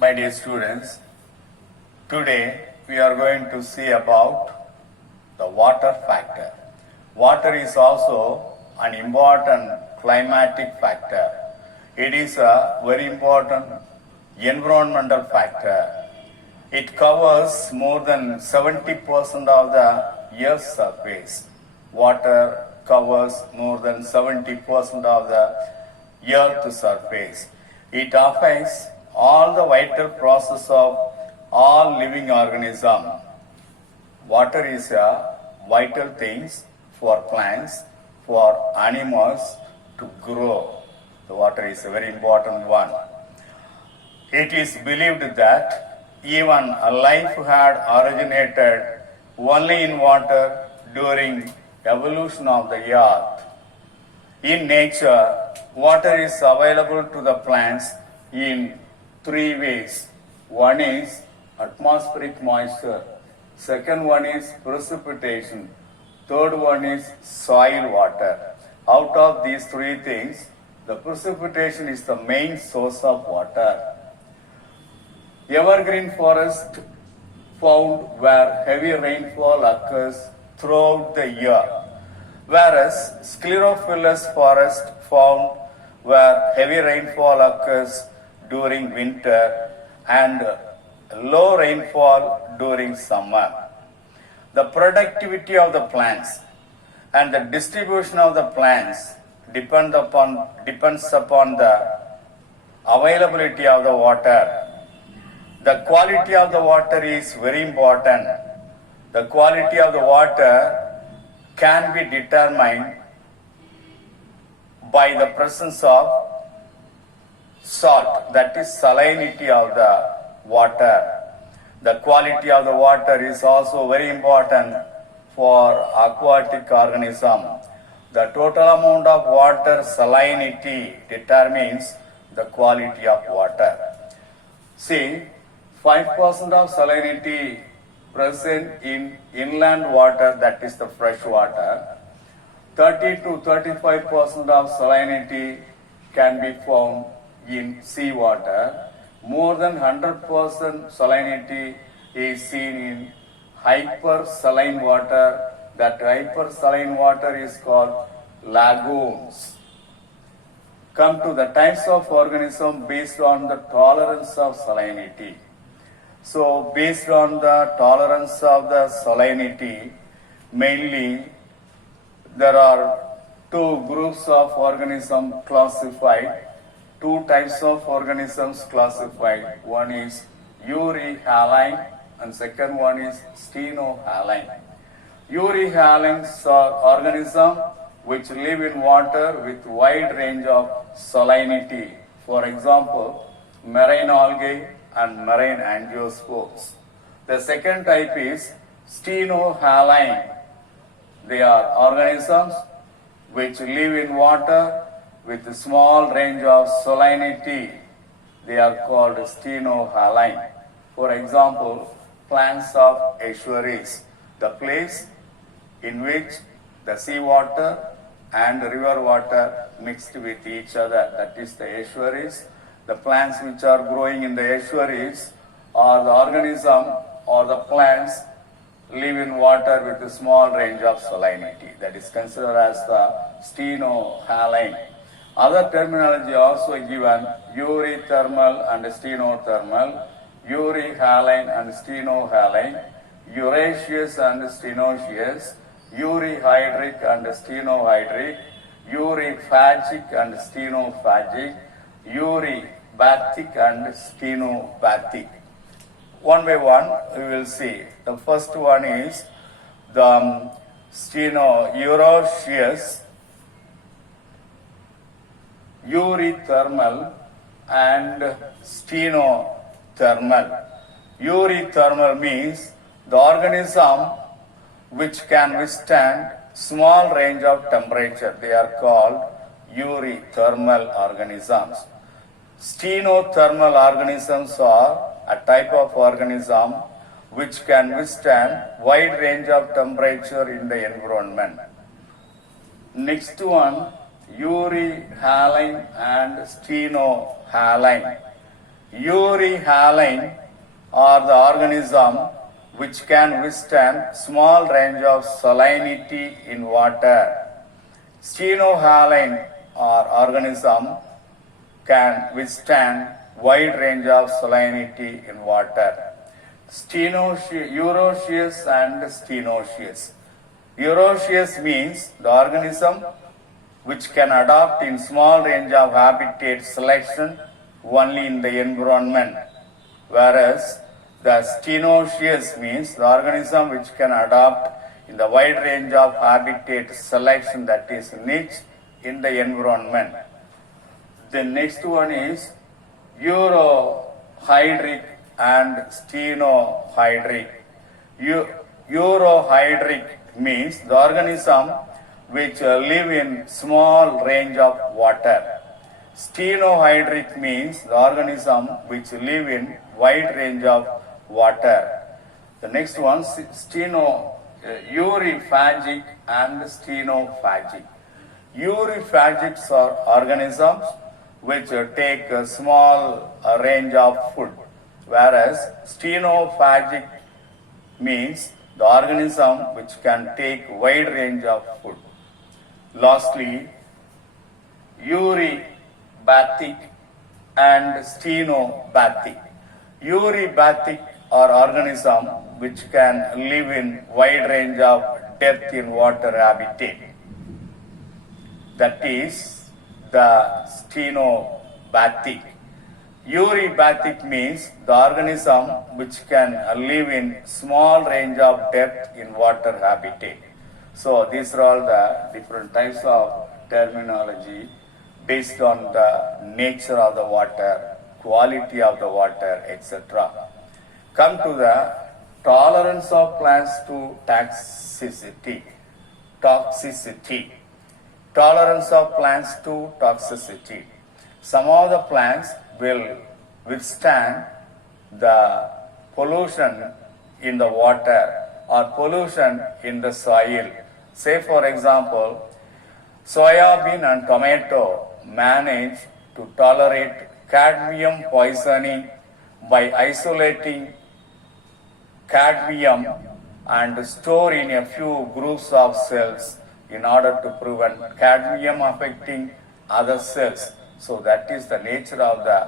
My dear students, today we are going to see about the water factor. Water is also an important climatic factor. It is a very important environmental factor. It covers more than 70% of the Earth's surface. Water covers more than 70% of the Earth's surface. It affects all the vital process of all living organism. Water is a vital things for plants, for animals to grow. The water is a very important one. It is believed that even a life had originated only in water during evolution of the earth. In nature, water is available to the plants in three ways. One is atmospheric moisture, second one is precipitation, third one is soil water. Out of these three things, the precipitation is the main source of water. Evergreen forest found where heavy rainfall occurs throughout the year, whereas sclerophyllous forest found where heavy rainfall occurs during winter and low rainfall during summer. The productivity of the plants and the distribution of the plants depends upon the availability of the water. The quality of the water is very important. The quality of the water can be determined by the presence of salt, that is salinity of the water. The quality of the water is also very important for aquatic organism. The total amount of water salinity determines the quality of water. See, 5% of salinity present in inland water, that is the fresh water. 30 to 35% of salinity can be found in seawater. More than 100% salinity is seen in hypersaline water. That hypersaline water is called lagoons. Come to the types of organism based on the tolerance of salinity. So based on the tolerance of the salinity, mainly there are two groups of organisms classified, two types of organisms classified. One is euryhaline and second one is stenohaline. Euryhalines are organisms which live in water with wide range of salinity. For example, marine algae and marine angiosperms. The second type is stenohaline. They are organisms which live in water with a small range of salinity. They are called stenohaline. For example, plants of estuaries, the place in which the seawater and river water mixed with each other, that is the estuaries. The plants which are growing in the estuaries or the organism or the plants live in water with a small range of salinity. That is considered as the stenohaline. Other terminology also given: eurythermal and stenothermal, euryhaline and stenohaline, euraceous and stenoceous, euryhydric and stenohydric, euryphagic and stenophagic, eurybathic and stenobathic. One by one we will see. The first one is the euraceous, eurythermal and stenothermal. Eurythermal means the organism which can withstand small range of temperature. They are called eurythermal organisms. Stenothermal organisms are a type of organism which can withstand wide range of temperature in the environment. Next one, euryhaline and stenohaline. Euryhaline are the organism which can withstand small range of salinity in water. Stenohaline are organism can withstand wide range of salinity in water. Euroecious and stenoecious. Euroecious means the organism which can adapt in small range of habitat selection only in the environment, whereas the stenoecious means the organism which can adapt in the wide range of habitat selection, that is niche in the environment. The next one is eurohydric and stenohydric. Eurohydric means the organism which live in small range of water. Stenohydric means the organism which live in wide range of water. The next one, euryphagic and stenophagic. Euryphagics are organisms which take a small range of food, whereas stenophagic means the organism which can take wide range of food. Lastly, eurybathic and stenobathic. Eurybathic are organism which can live in wide range of depth in water habitat. That is the stenobathic. Eurybathic means the organism which can live in small range of depth in water habitat. So these are all the different types of terminology based on the nature of the water, quality of the water, etc. Come to the tolerance of plants to toxicity. Tolerance of plants to toxicity. Some of the plants will withstand the pollution in the water or pollution in the soil. Say for example, soybean and tomato manage to tolerate cadmium poisoning by isolating cadmium and store in a few groups of cells in order to prevent cadmium affecting other cells. So that is the nature of the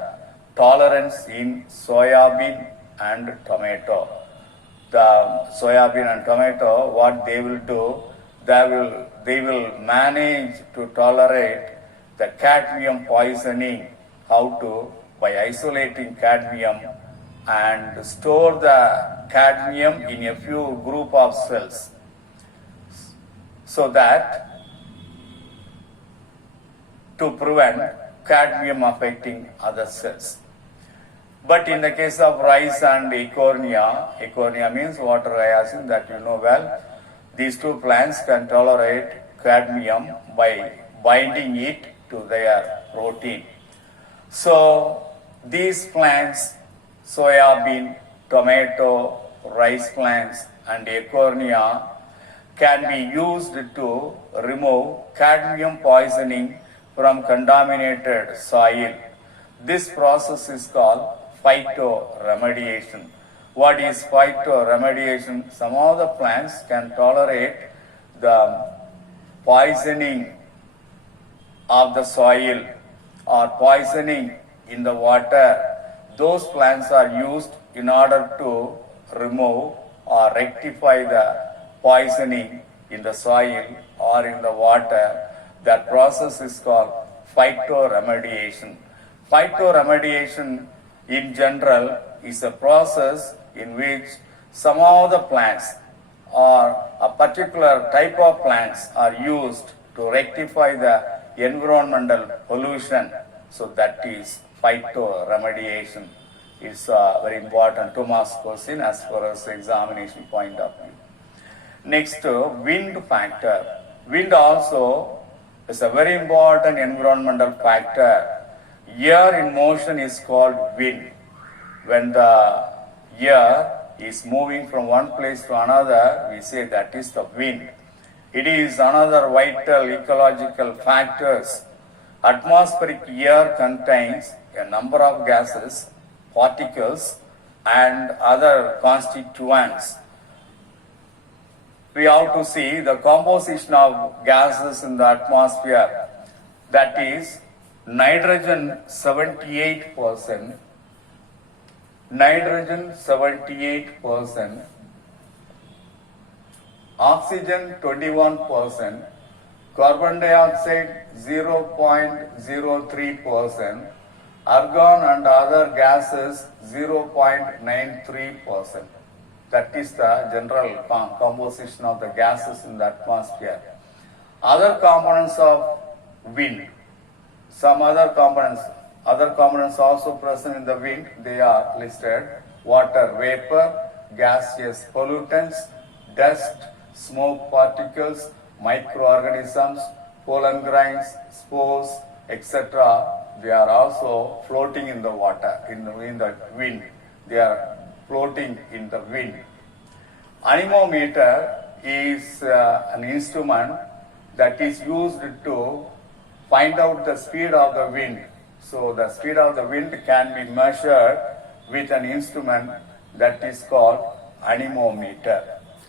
tolerance in soybean and tomato. The soybean and tomato, what they will do, they will manage to tolerate the cadmium poisoning. How to? By isolating cadmium and store the cadmium in a few group of cells, so that to prevent cadmium affecting other cells. But in the case of rice and Eichhornia means water hyacinth, that you know well, these two plants can tolerate cadmium by binding it to their protein. So these plants, soybean, tomato, rice plants and Eichhornia, can be used to remove cadmium poisoning from contaminated soil. This process is called phytoremediation. What is phytoremediation? Some of the plants can tolerate the poisoning of the soil or poisoning in the water. Those plants are used in order to remove or rectify the poisoning in the soil or in the water. That process is called phytoremediation. Phytoremediation in general is a process in which some of the plants or a particular type of plants are used to rectify the environmental pollution. So that is phytoremediation. It's very important to mass question as far as examination point of view. Next, wind factor. Wind also is a very important environmental factor. Air in motion is called wind. When the air is moving from one place to another, we say that is the wind. It is another vital ecological factors. Atmospheric air contains a number of gases particles and other constituents. We have to see the composition of gases in the atmosphere. That is nitrogen 78%, oxygen 21%, carbon dioxide 0.03%, argon and other gases 0.93%. That is the general composition of the gases in the atmosphere. Other components of wind, some other components also present in the wind, they are listed: water vapor, gaseous pollutants, dust, smoke particles, microorganisms, pollen grains, spores, etc. They are also floating in the water, in the wind. They are floating in the wind. Anemometer is an instrument that is used to find out the speed of the wind. So the speed of the wind can be measured with an instrument that is called anemometer.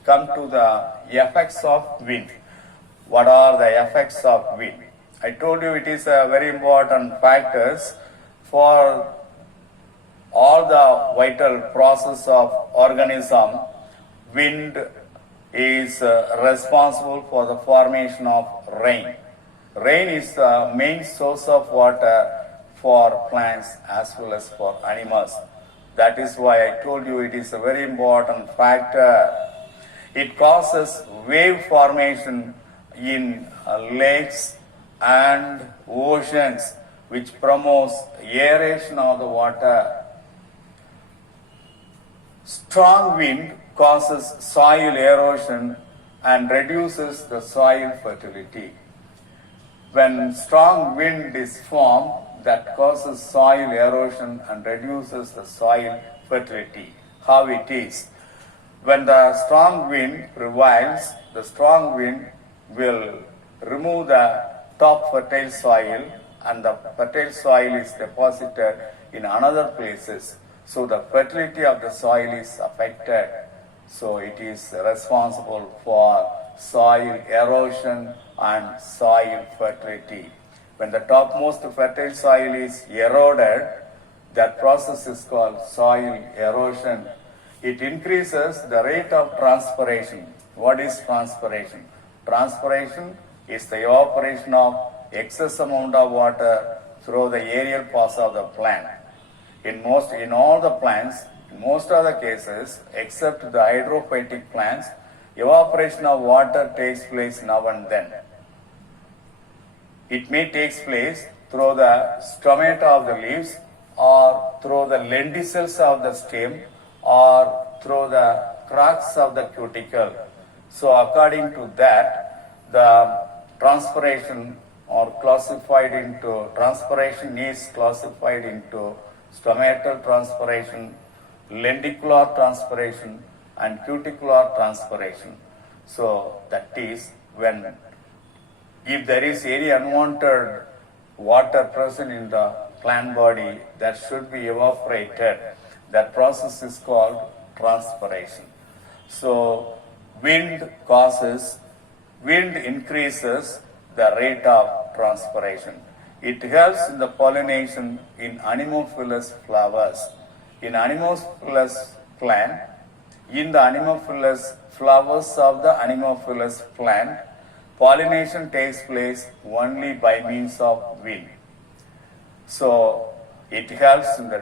Come to the effects of wind. What are the effects of wind? I told you it is a very important factors for all the vital process of organism. Wind is responsible for the formation of rain. Rain is the main source of water for plants as well as for animals. That is why I told you it is a very important factor. It causes wave formation in lakes and oceans, which promotes aeration of the water. Strong wind causes soil erosion and reduces the soil fertility. When strong wind is formed, that causes soil erosion and reduces the soil fertility. How it is? When the strong wind prevails, the strong wind will remove the top fertile soil and the fertile soil is deposited in another places. So the fertility of the soil is affected. So it is responsible for soil erosion and soil fertility. When the topmost fertile soil is eroded, that process is called soil erosion. It increases the rate of transpiration. What is transpiration? Transpiration is the evaporation of excess amount of water through the aerial parts of the plant. In all the plants, in most of the cases, except the hydrophytic plants, evaporation of water takes place now and then. It may take place through the stomata of the leaves or through the lenticels of the stem or through the cracks of the cuticle. So according to that, the transpiration is classified into stomatal transpiration, lenticular transpiration and cuticular transpiration. So that is when if there is any unwanted water present in the plant body, that should be evaporated. That process is called transpiration. So wind increases the rate of transpiration. It helps in the pollination in Anemophilus flowers. In Anemophilus plant, in the Anemophilus flowers of the Anemophilus plant, pollination takes place only by means of wind. So it helps in the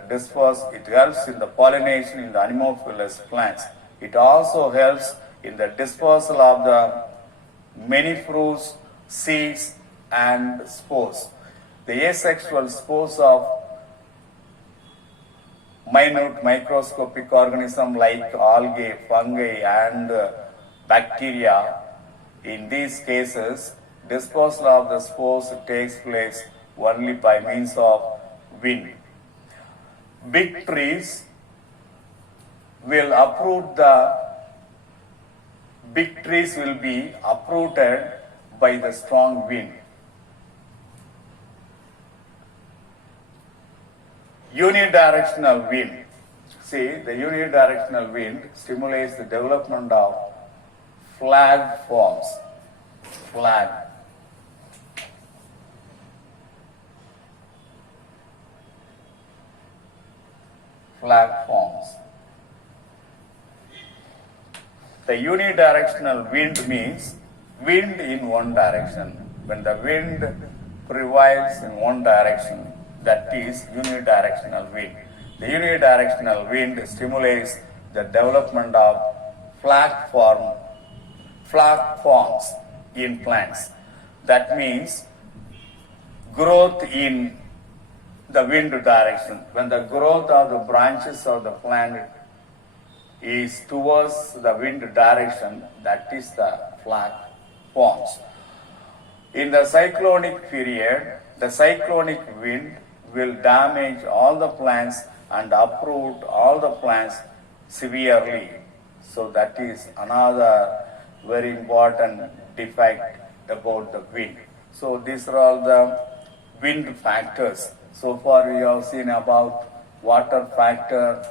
pollination in the Anemophilus plants. It also helps in the dispersal of the many fruits, seeds and spores. The asexual spores of minute microscopic organisms like algae, fungi and bacteria. In these cases, dispersal of the spores takes place only by means of wind. Big trees will be uprooted by the strong wind. Unidirectional wind. See, the unidirectional wind stimulates the development of flag forms. Flag. Flag forms. The unidirectional wind means wind in one direction. When the wind prevails in one direction, that is unidirectional wind. The unidirectional wind stimulates the development of flag forms in plants. That means growth in the wind direction. When the growth of the branches of the plant is towards the wind direction, that is the flag forms. In the cyclonic period, the cyclonic wind will damage all the plants and uproot all the plants severely. So that is another very important defect about the wind. So these are all the wind factors. So far we have seen about water factor.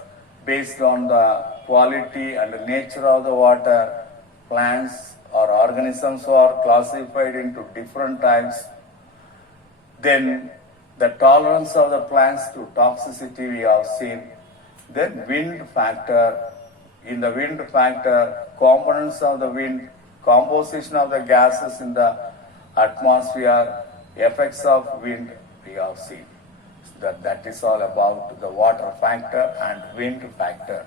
Based on the quality and the nature of the water, plants or organisms are classified into different types. Then the tolerance of the plants to toxicity we have seen. Then wind factor. In the wind factor, components of the wind, composition of the gases in the atmosphere, effects of wind we have seen. That is all about the water factor and wind factor.